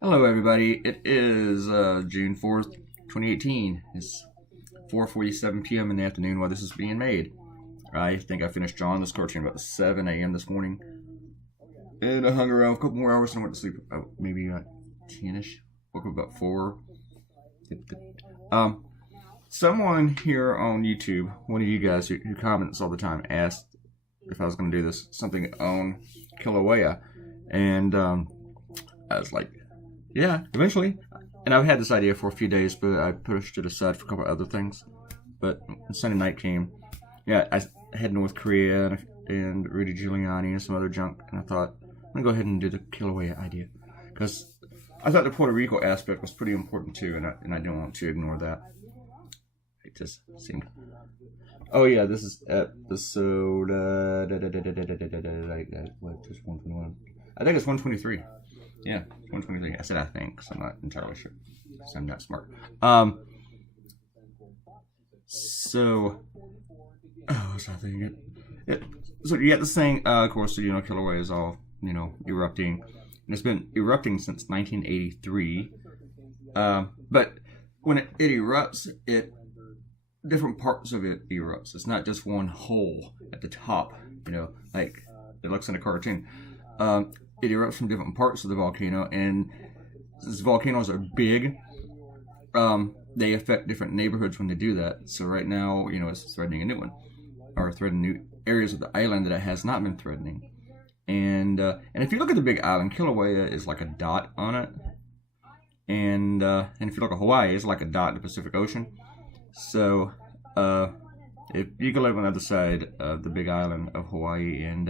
Hello, everybody. It is June 4th, 2018. It's 4:47 p.m. in the afternoon while this is being made. I think I finished drawing this cartoon about 7 a.m. this morning. And I hung around a couple more hours and I went to sleep about maybe 10-ish. Woke up about 4. Someone here on YouTube, one of you guys who comments all the time, asked if I was going to do this, something on Kilauea. And I was like, yeah, eventually. And I've had this idea for a few days, but I pushed it aside for a couple of other things. But when Sunday night came, yeah, I had North Korea and Rudy Giuliani and some other junk, and I thought, I'm going to go ahead and do the Kilauea idea. Because I thought the Puerto Rico aspect was pretty important too, and I didn't want to ignore that. It just seemed... Oh yeah, this is episode... what, just 121? I think it's 123. Yeah, 123. I said I think, because I'm not entirely sure. Because I'm not smart. So... Oh, what's I thinking? So you get this thing, of course, Kilauea is all, erupting. And it's been erupting since 1983. But when it erupts, different parts of it erupts. It's not just one hole at the top, like it looks in a cartoon. It erupts from different parts of the volcano, and since volcanoes are big, they affect different neighborhoods when they do that. So right now, it's threatening a new one, or threatening new areas of the island that it has not been threatening. And if you look at the big island, Kilauea is like a dot on it, and if you look at Hawaii, it's like a dot in the Pacific Ocean. So if you can live on the other side of the big island of Hawaii, and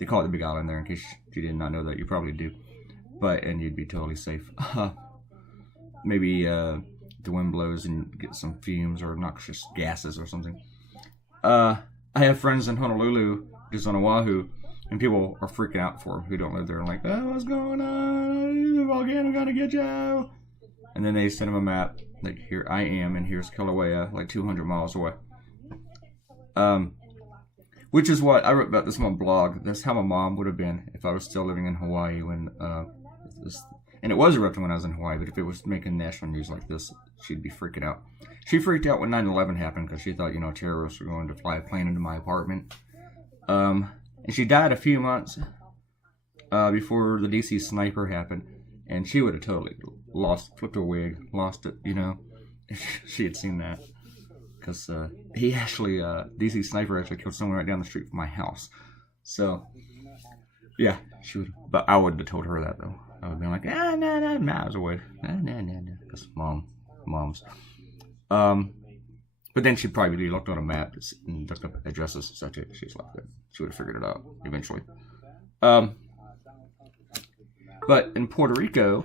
they call it the Big Island there, in case you did not know that, you probably do, and you'd be totally safe. Maybe the wind blows and you get some fumes or noxious gases or something. I have friends in Honolulu, just on Oahu, and people are freaking out for them who don't live there, and like, oh, what's going on? The volcano gonna get you. And then they send them a map, like, here I am, and here's Kilauea, like 200 miles away. Which is what I wrote about this on my blog. That's how my mom would have been if I was still living in Hawaii when and it was erupting when I was in Hawaii, but if it was making national news like this, she'd be freaking out. She freaked out when 9/11 happened because she thought, terrorists were going to fly a plane into my apartment. And she died a few months before the DC sniper happened, and she would have totally flipped her wig, lost it, if she had seen that. Because he actually, DC sniper actually killed someone right down the street from my house. So, yeah, she would. But I wouldn't have told her that, though. I would have been like, nah, I was away. Nah. Because moms. But then she'd probably looked on a map and looked up addresses and such. She's like that. She would have figured it out eventually. But in Puerto Rico,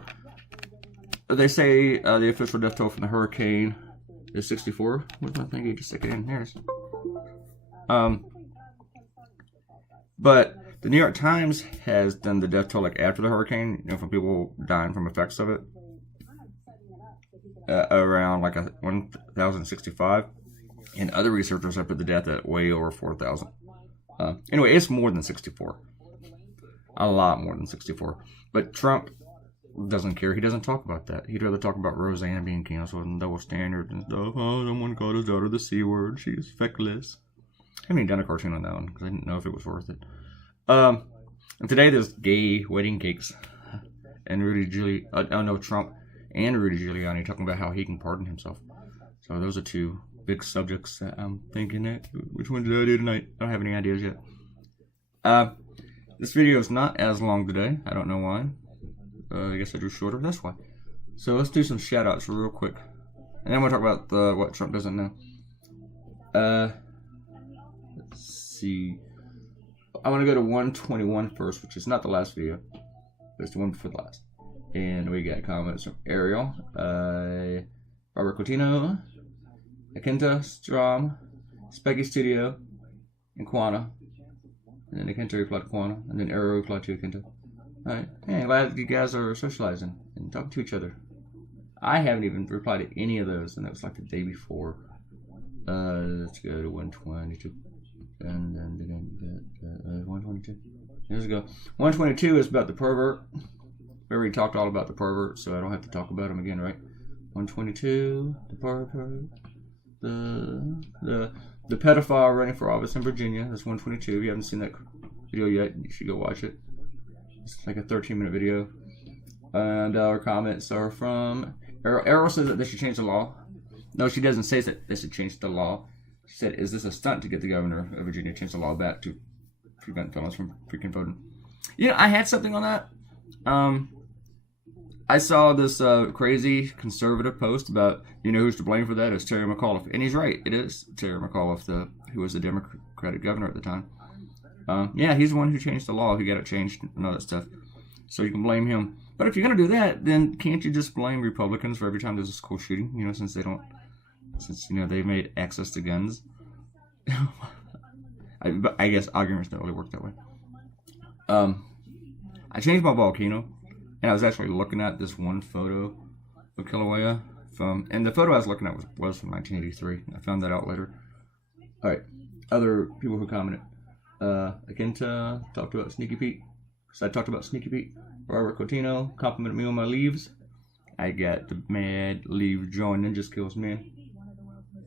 they say the official death toll from the hurricane is 64. Where's my thingy? Just stick it in here. But the New York Times has done the death toll like after the hurricane, from people dying from effects of it, around like 1,065, and other researchers have put the death at way over 4,000. Anyway, it's more than 64, a lot more than 64. But Trump doesn't care. He doesn't talk about that. He'd rather talk about Roseanne being canceled and double standards and stuff. Oh, someone called his daughter the C word. She's feckless. I haven't even done a cartoon on that one because I didn't know if it was worth it. And today there's gay wedding cakes. And Trump and Rudy Giuliani talking about how he can pardon himself. So those are two big subjects that I'm thinking that. Which one did I do tonight? I don't have any ideas yet. This video is not as long today. I don't know why. I guess I drew shorter. That's why. So let's do some shout-outs real quick. And then we'll talk about what Trump doesn't know. Let's see. I want to go to 121 first, which is not the last video. But it's the one before the last. And we got comments from Ariel, Barbara Coutinho, Akinta, Strom, Speggy Studio, and Quana. And then Akinta replied to Quana. And then Arrow replied to Akinta. Alright, hey, glad you guys are socializing and talking to each other. I haven't even replied to any of those, and that was like the day before. Let's go to 122. And then 122. Here's we go. 122 is about the pervert. We already talked all about the pervert, so I don't have to talk about him again, right? 122, the pervert, the pedophile running for office in Virginia. That's 122. If you haven't seen that video yet, you should go watch it. It's like a 13-minute video. And our comments are from Errol says that they should change the law. No, she doesn't say that they should change the law. She said, "Is this a stunt to get the governor of Virginia to change the law back to prevent felons from freaking voting?" You know, I had something on that. I saw this crazy conservative post about, you know, who's to blame for that? It's Terry McAuliffe. And he's right. It is Terry McAuliffe, who was the Democratic governor at the time. Yeah, he's the one who changed the law, who got it changed and all that stuff. So you can blame him. But if you're going to do that, then can't you just blame Republicans for every time there's a school shooting? You know, since you know, they've made access to guns. I guess arguments don't really work that way. I changed my volcano, and I was actually looking at this one photo of Kilauea and the photo I was looking at was from 1983. I found that out later. All right, other people who commented. Akenta talked about Sneaky Pete. So I talked about Sneaky Pete. Robert Cotino complimented me on my leaves. I got the mad leave drawing ninja skills, man.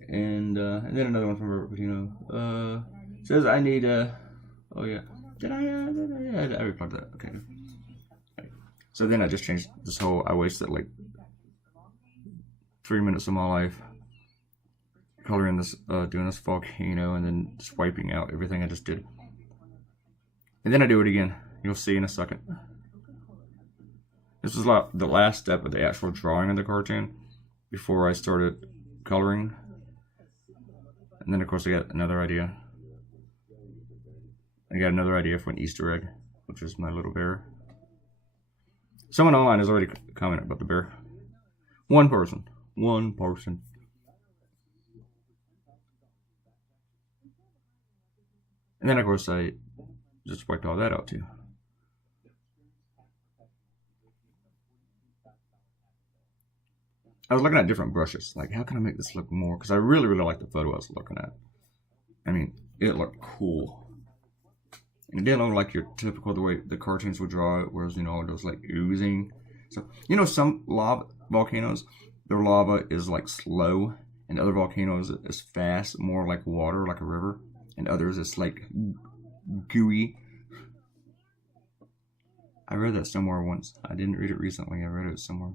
And then another one from Robert Cotino. Says I need oh yeah. Did I replied to that. Okay. So then I just changed this whole, I wasted like 3 minutes of my life coloring this, doing this volcano and then just wiping out everything I just did. And then I do it again. You'll see in a second. This was the last step of the actual drawing of the cartoon before I started coloring. And then of course I got another idea. I got another idea for an Easter egg, which is my little bear. Someone online has already commented about the bear. One person. And then of course I just wiped all that out too. I was looking at different brushes. Like, how can I make this look more? Because I really, really like the photo I was looking at. I mean, it looked cool. And it didn't look like your typical, the way the cartoons would draw it, whereas, you know, it was like oozing. So, you know, some lava volcanoes, their lava is like slow, and other volcanoes is fast, more like water, like a river. And others, it's like gooey. I read that somewhere once. I didn't read it recently. I read it somewhere.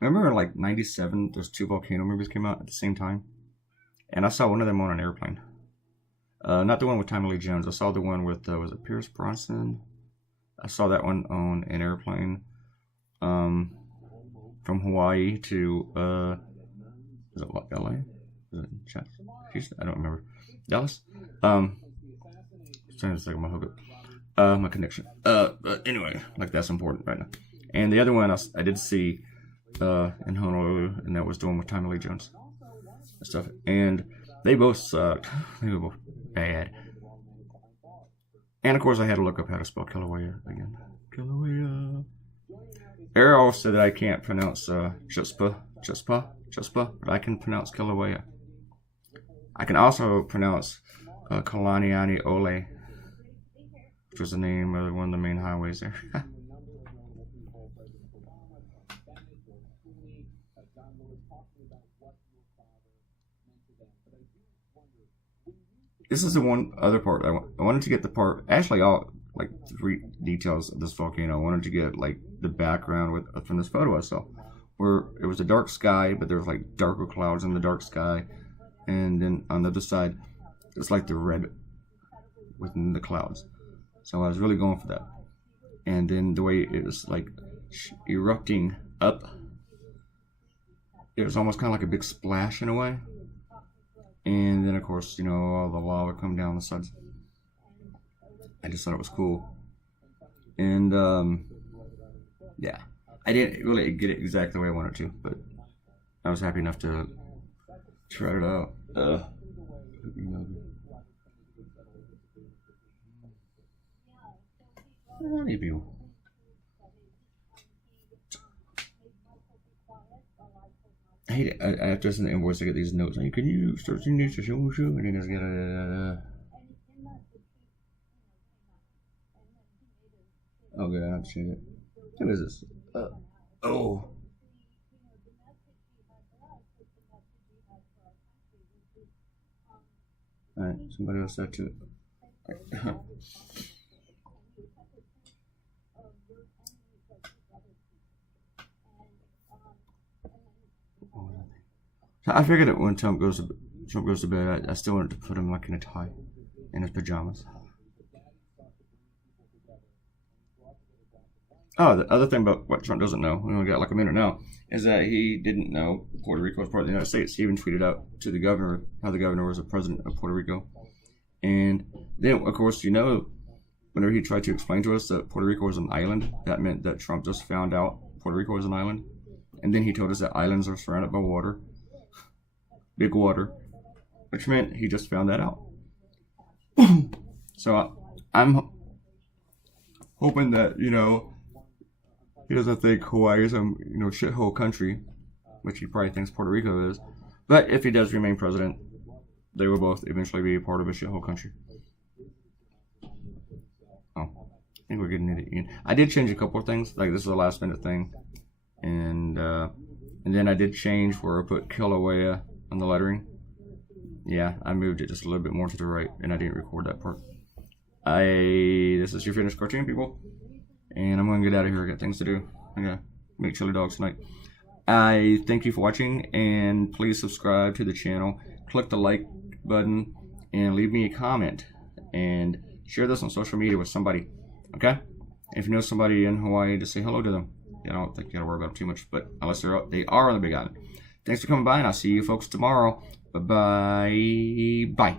Remember in like 97, those two volcano movies came out at the same time? And I saw one of them on an airplane. Not the one with Tommy Lee Jones. I saw the one with, was it Pierce Brosnan? I saw that one on an airplane from Hawaii to, is it what, LA? Is it Houston? I don't remember. Dallas? I'm trying to think of my hookup. My connection. But anyway, like that's important right now. And the other one I did see in Honolulu, and that was the one with Tommy Lee Jones and stuff. And they both sucked. They were both bad. And of course, I had to look up how to spell Kilauea again. Kilauea. Errol said that I can't pronounce Chuspa, but I can pronounce Kilauea. I can also pronounce Kalaniani Ole, which was the name of one of the main highways there. This is the one other part. I wanted to get the part, actually all, like 3 details of this volcano. I wanted to get like the background from this photo I saw, where it was a dark sky, but there was like darker clouds in the dark sky. And then on the other side, it's like the red within the clouds. So I was really going for that. And then the way it was like erupting up, it was almost kind of like a big splash in a way. And then of course, you know, all the lava come down the sides. I just thought it was cool. And yeah, I didn't really get it exactly the way I wanted to, but I was happy enough to try it out. I hate it. I have to send the invoice to get these notes. Can you start seeing this? And then just get a. Okay, I have to change it. What is this? Oh. Alright, somebody else said to it. I figured that when Trump goes to bed, I still wanted to put him like in a tie, in his pajamas. Oh, the other thing about what Trump doesn't know, we only got like a minute now, is that he didn't know Puerto Rico was part of the United States. He even tweeted out to the governor how the governor was the president of Puerto Rico. And then, of course, whenever he tried to explain to us that Puerto Rico was an island, that meant that Trump just found out Puerto Rico was an island. And then he told us that islands are surrounded by water, big water, which meant he just found that out. So I'm hoping that, he doesn't think Hawaii is some, shithole country, which he probably thinks Puerto Rico is. But if he does remain president, they will both eventually be a part of a shithole country. Oh, I think we're getting it again. I did change a couple of things. Like, this is a last minute thing. And then I did change where I put Kilauea on the lettering. Yeah, I moved it just a little bit more to the right, and I didn't record that part. This is your finished cartoon, people. And I'm going to get out of here. I got things to do. I'm going to make chili dogs tonight. I thank you for watching, and please subscribe to the channel. Click the like button, and leave me a comment. And share this on social media with somebody. Okay? If you know somebody in Hawaii, just say hello to them. I don't think you got to worry about them too much, but unless they are on the Big Island. Thanks for coming by, and I'll see you folks tomorrow. Bye-bye. Bye.